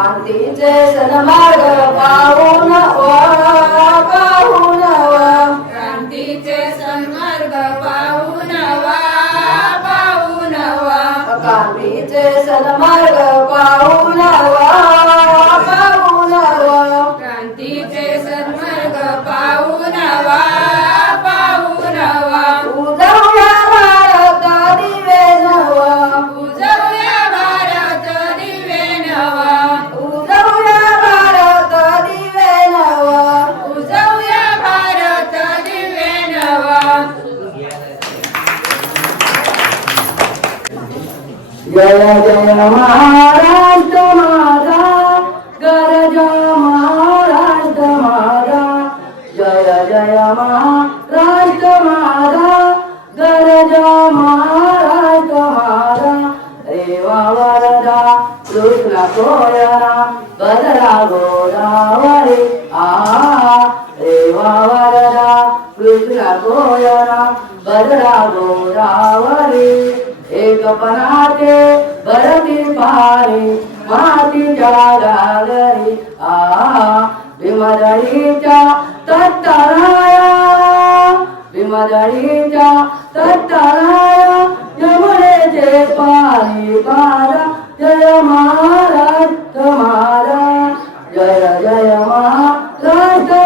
Pati Jaisana Marga Pauna Oa Godavari एक पनाते बरती पारी माती गागरी आ विमदळीच्या तत्तराया विमदळीच्या तत्तराया जमुनेचे पाणी पारा जय महाराज महाराज जय जय महा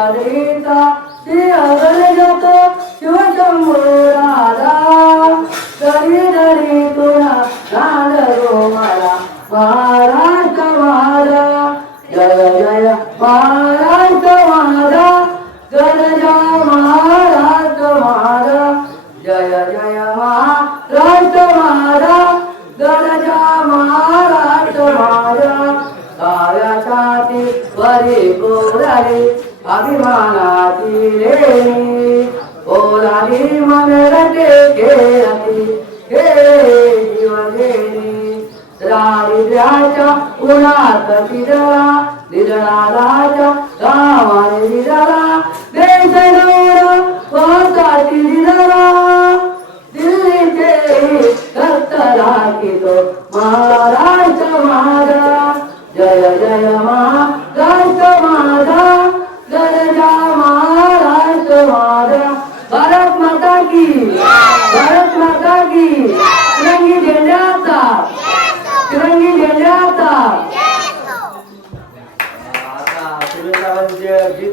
तयारीचा ती अगर देतो शिवशंभू राजा दरी दरी तुला नांदरो मला महाराष्ट्र माझा जय जय महाराष्ट्र जय जय महाराष्ट्र माझा जय जय महाराष्ट्र जय गरजा महाराष्ट्र माझा काव्यासाठी वरी कोराडी ಅಭಿಮಾನಾತೀರೇ ಓಲಾರಿ ಮನರಟೆ ಕೇಳತಿ ಹೇ ಜೀವನೇನಿ ರಾಡಿದ್ರಾಚ ಗುಣಾಕತಿದಳ ನಿಜಳಾಲಾಚ ಕಾಮನಿದಳ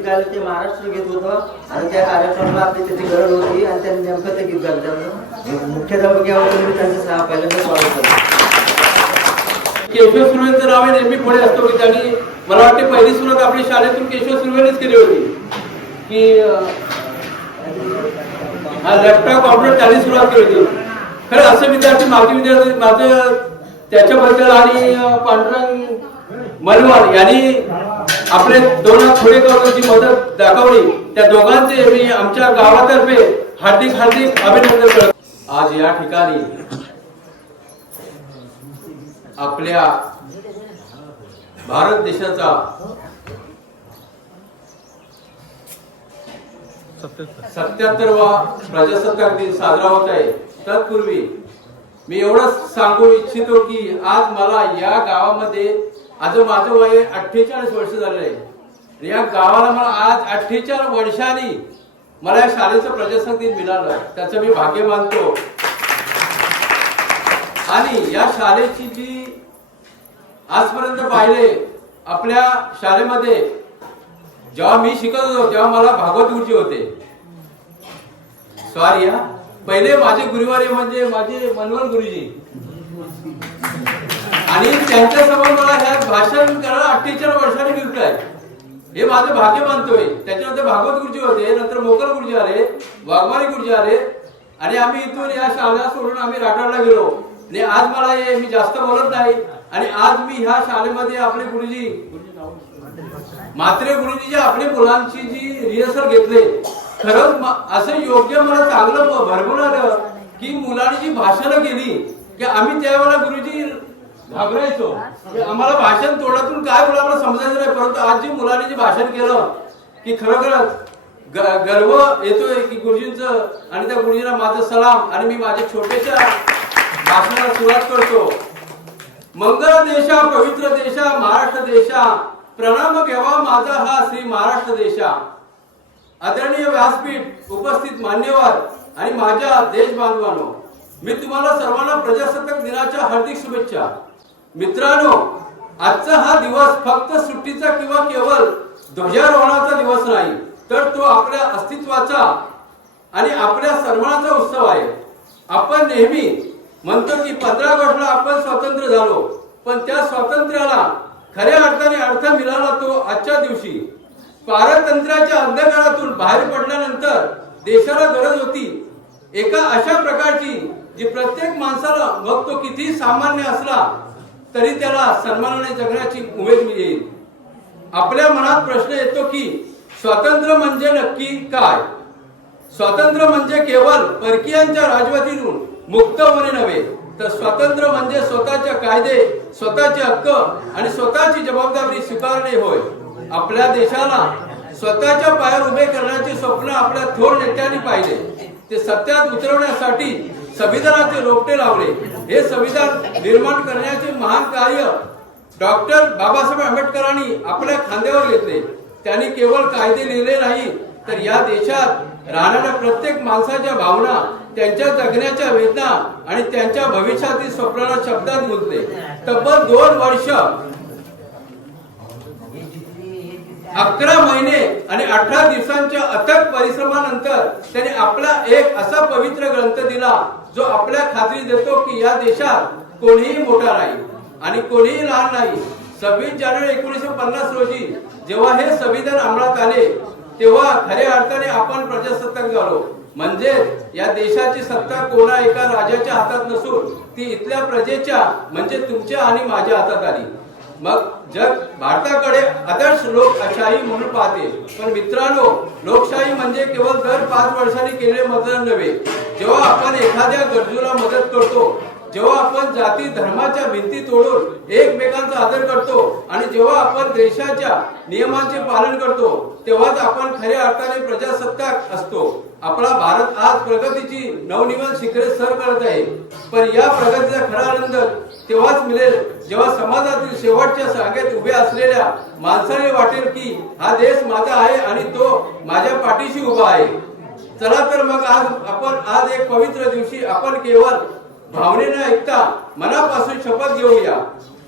गायलं ते महाराष्ट्र गीत होतं आणि त्या कार्यक्रमाला आपली त्याची गरज होती आणि त्यांनी नेमकं ते गीत गायलं. त्यामुळं मुख्य मुख्याध्यापकावर मी त्यांचं सहा पहिल्यांदा स्वागत करतो. केशव सुरवेंचं नाव हे नेहमी पुढे असतो की त्यांनी मला वाटते पहिली सुरुवात आपली शाळेतून केशव सुरवेनेच केली होती. की हा लॅपटॉप कॉम्प्युटर त्यांनी सुरुवात केली होती. खरं असे विद्यार्थी माजी विद्यार्थी माझं त्याच्याबद्दल आणि पांडुरंग मलवार यांनी आपले दोन हात मदत दाखवली त्या दोघांचे मी आमच्या गावातर्फे हार्दिक हार्दिक अभिनंदन करतो. आज या ठिकाणी आपल्या भारत देशाचा सत्याहत्तरवा प्रजासत्ताक दिन साजरा होत आहे. तत्पूर्वी मी एवढंच सांगू इच्छितो की आज मला या गावामध्ये आज माझं वय अठ्ठेचाळीस वर्ष झालेलं आहे या गावाला मला आज अठ्ठेचाळीस वर्षांनी मला या शाळेचं प्रजासत्ताक दिन मिळालं. त्याचं मी भाग्य मानतो. आणि या शाळेची जी आजपर्यंत पाहिले आपल्या शाळेमध्ये जेव्हा मी शिकत होतो तेव्हा मला भागवत गुरुजी होते. सॉरी हा. पहिले माझे गुरुवारी म्हणजे माझे मनोहर गुरुजी. आणि त्यांच्यासमोर मला ह्या भाषण करायला अठ्ठेचाळीस वर्षांनी मिळत हे माझं भाग्य मानतोय. त्याच्यानंतर भागवत गुरुजी होते नंतर मोकल गुरुजी आले वाघमारी गुरुजी आले आणि आम्ही इथून या शाळा सोडून आम्ही राठाडला गेलो. आणि आज मला हे मी जास्त बोलत नाही. आणि आज मी ह्या शाळेमध्ये आपले गुरुजी मात्रे गुरुजी जे आपल्या मुलांची जी रिहर्सल घेतले खरंच असं योग्य मला चांगलं भरपूर आलं की मुलांनी जी भाषणं केली की आम्ही त्यावेळेला गुरुजी घाबरायचो. आम्हाला भाषण तोडातून काय बोला आम्हाला समजायचं नाही. परंतु आज जी मुलाने जे भाषण केलं की खरोखरच गर्व येतोय की गुरुजींचं आणि त्या गुरुजींना माझं सलाम आणि मी माझ्या छोट्याशा भाषणाला सुरुवात करतो. मंगल देशा पवित्र देशा महाराष्ट्र देशा प्रणाम घ्यावा माझा हा श्री महाराष्ट्र देशा. आदरणीय व्यासपीठ उपस्थित मान्यवर आणि माझ्या देश बांधवानो मी तुम्हाला सर्वांना प्रजासत्ताक दिनाच्या हार्दिक शुभेच्छा. मित्रांनो आजचा हा दिवस फक्त सुट्टीचा किंवा केवळ ध्वजारोहणाचा दिवस नाही तर तो आपल्या अस्तित्वाचा आणि आपल्या सन्मानाचा उत्सव आहे. आपण नेहमी म्हणतो की पंधरा ऑगस्टला आपण स्वतंत्र झालो पण त्या स्वातंत्र्याला खऱ्या अर्थाने अर्थ मिळाला तो आजच्या दिवशी. पारतंत्र्याच्या अंधकारातून बाहेर पडल्यानंतर देशाला गरज होती एका अशा प्रकारची जी प्रत्येक माणसाला बघतो कितीही किती सामान्य असला तरी त्याला सन्मानाने जगण्याची उमेद मिळेल आपल्या मनात प्रश्न येतो की स्वातंत्र्य म्हणजे नक्की काय? स्वातंत्र्य म्हणजे केवळ परकीयांच्या राजवटीतून मुक्त होणे नव्हे तर स्वातंत्र्य म्हणजे स्वतःचे कायदे स्वतःचे हक्क आणि स्वतःची जबाबदारी स्वीकारणे होय. आपल्या देशाला स्वतःच्या पायावर उभे करण्याचे स्वप्न आपल्या थोर नेत्यांनी पाहिले. ते सत्यात उतरवण्यासाठी संविधानाचे रोपटे लावले. हे संविधान निर्माण करण्याचे महान कार्य डॉक्टर बाबासाहेब आंबेडकरांनी आपल्या खांद्यावर घेतले. त्यांनी केवळ कायदे लिहिले नाही तर या देशात राहणाऱ्या प्रत्येक माणसाच्या भावना त्यांच्या जगण्याच्या वेदना आणि त्यांच्या भविष्यातील स्वप्नाला शब्दात गुंतले. तब्बल दोन वर्ष अकरा महिने आणि अठरा दिवसांच्या अथक परिश्रमानंतर त्याने आपला एक असा पवित्र ग्रंथ दिला जो आपल्या खात्री देतो की या देशात कोणीही मोठा नाही आणि कोणीही लहान नाही. सव्वीस जानेवारी एकोणीसशे पन्नास रोजी जेव्हा हे संविधान अंमलात आले तेव्हा खऱ्या अर्थाने आपण प्रजासत्ताक झालो. म्हणजे या देशाची सत्ता कोणा एका राजाच्या हातात नसून ती इथल्या प्रजेच्या म्हणजे तुमच्या आणि माझ्या हातात आली. मग जग भारताकडे आदर्श लोकशाही म्हणून पाहते. पण मित्रांनो लोकशाही म्हणजे केवळ दर पाच वर्षांनी केलेले मतदान नव्हे. जेव्हा आपण एखाद्या गरजूला मदत करतो जेव्हा आपण जाती धर्माच्या भिंती तोडून एकमेकांचा आदर करतो आणि जेव्हा आपण देशाच्या नियमांचे पालन करतो तेव्हाच आपण खऱ्या अर्थाने प्रजासत्ताक असतो. आपला भारत आज प्रगतीची नवनिवन शिखरे सर करत आहे. पण या प्रगतीचा खरा आनंद तेव्हाच मिळेल जेव्हा समाजातील शेवटच्या सांगेत उभे असलेल्या माणसाने वाटेल की हा देश माझा आहे आणि तो माझ्या पाठीशी उभा आहे. चला तर मग आज आपण आज एक पवित्र दिवशी आपण केवळ भावनेने ऐकता मनापासून शपथ घेऊया.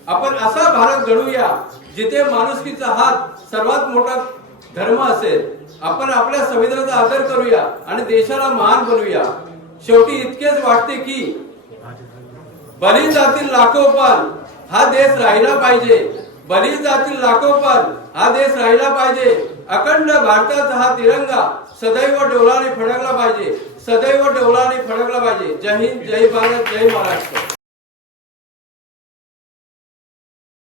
आपण असा भारत घडवूया जिथे माणुसकीचा हात सर्वात मोठा धर्म असेल. आपण आपल्या संविधानाचा आदर करूया आणि देशाला मान बनवूया. शेवटी इतकेच वाटते की बली जातील लाखो पण हा देश राहिला पाहिजे. बली जातील लाखो पण हा देश राहिला पाहिजे. अखंड भारताचा हा तिरंगा सदैव डोलाने फडकला पाहिजे. सदैव डोलाने फडकला पाहिजे. जय हिंद जय भारत जय महाराष्ट्र.